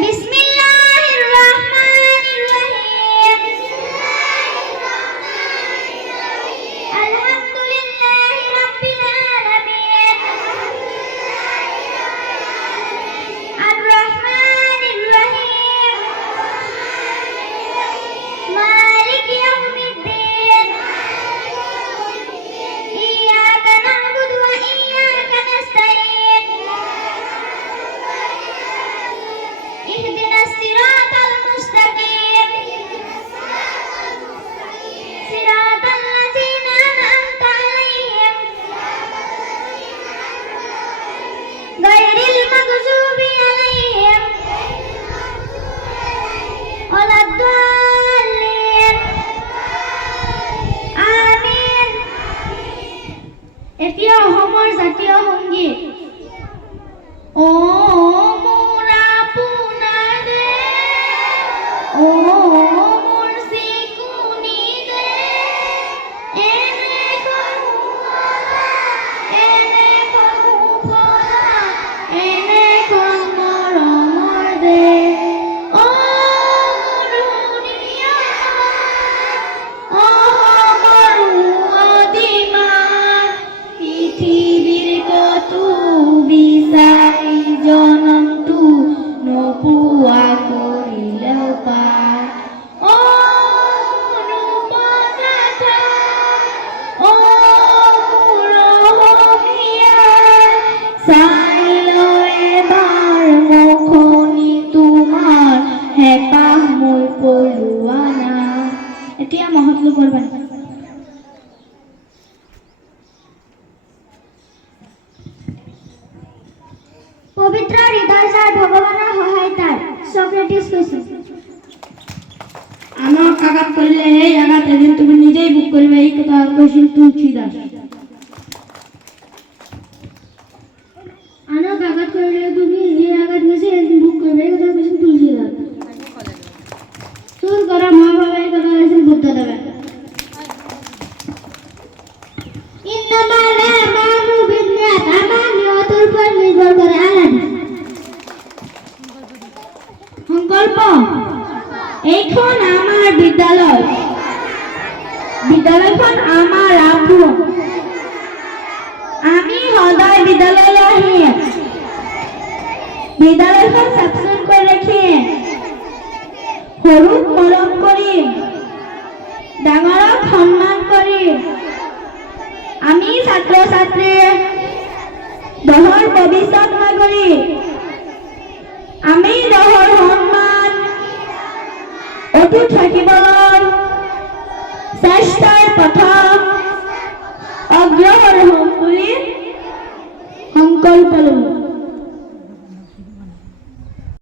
বিসমিল্লাহির রহমানির রহিম আলহামদুলিল্লাহি রাব্বিল আলামিন আর রহমানির রহিম মালিক ইয়াউমিদ্দিন ইয়াকা না'বুদু ওয়া ইয়াকা নাস্তাঈন ইহদিনাস সিরাতাল মুস্তাকিম সিরাতাল লাযীনা আন'আমতা আলাইহিম গায়রিল মাগযুবি আলাইহিম ওয়ালাদ-দাল্লিন আমিন। এতিয়া অসমৰ জাতীয় সংগীত। ও মোৰ আপোনাৰ দেশ, ও মোৰ চিকুনি দেশ, এনেকৈ সুফলা, এনেকৈ সুফলা, এনেকৈ মৰমৰ দেশ। ও মোৰ ধুনীয়া, অসমৰ সুৱদিমান, পৃথিৱীৰ কতো বিচাৰি জনমটো নোপোৱা কৰিলেও পায়। ও মোৰ ৰূপকথা, ও মোৰ অসমীয়া, চাই লৈ এবাৰ মুখনি তোমাৰ, হেঁপাহ মোৰ পলোৱা নাই। এতিয়া মহৎলোকৰ বাণী। পবিত্ৰ হৃদয় যাৰ ভগৱানৰ সহায় তাৰ, সক্ৰেটিছ কৈছে। আনক আঘাত কৰিলে সেই আঘাত এদিন তুমি নিজেই ভোগ কৰিবা, এই কথা কৈছিল তুলসীদাস। আনক আঘাত কৰিলে তুমি সেই আঘাত নিজে এদিন ভোগ কৰিবা, এই কথা কৈছিল তুলসীদাস। চুৰ কৰা মহাভাৱে এই কথা কৈছিল বুদ্ধদেৱে। ইন্নামাল আমালু বিন্নিয়াত, আমাৰ নিয়তৰ ওপৰত নিৰ্ভৰ কৰে আলাদা। সংকল্প, এইখন আমাৰ বিদ্যালয়, বিদ্যালয়খন আমাৰ আপোন। আমি সদায় বিদ্যালয়লৈ আহিম, বিদ্যালয়খন চাফ-চিকুণ কৰি ৰাখিম, সৰুক মৰম কৰিম, ডাঙৰক সন্মান কৰিম। আমি ছাত্ৰ-ছাত্ৰী দেশৰ ভৱিষ্যত নাগৰিক, আমি দেশৰ সন্মান অটুট ৰাখিবলৈ চেষ্টাৰ পথত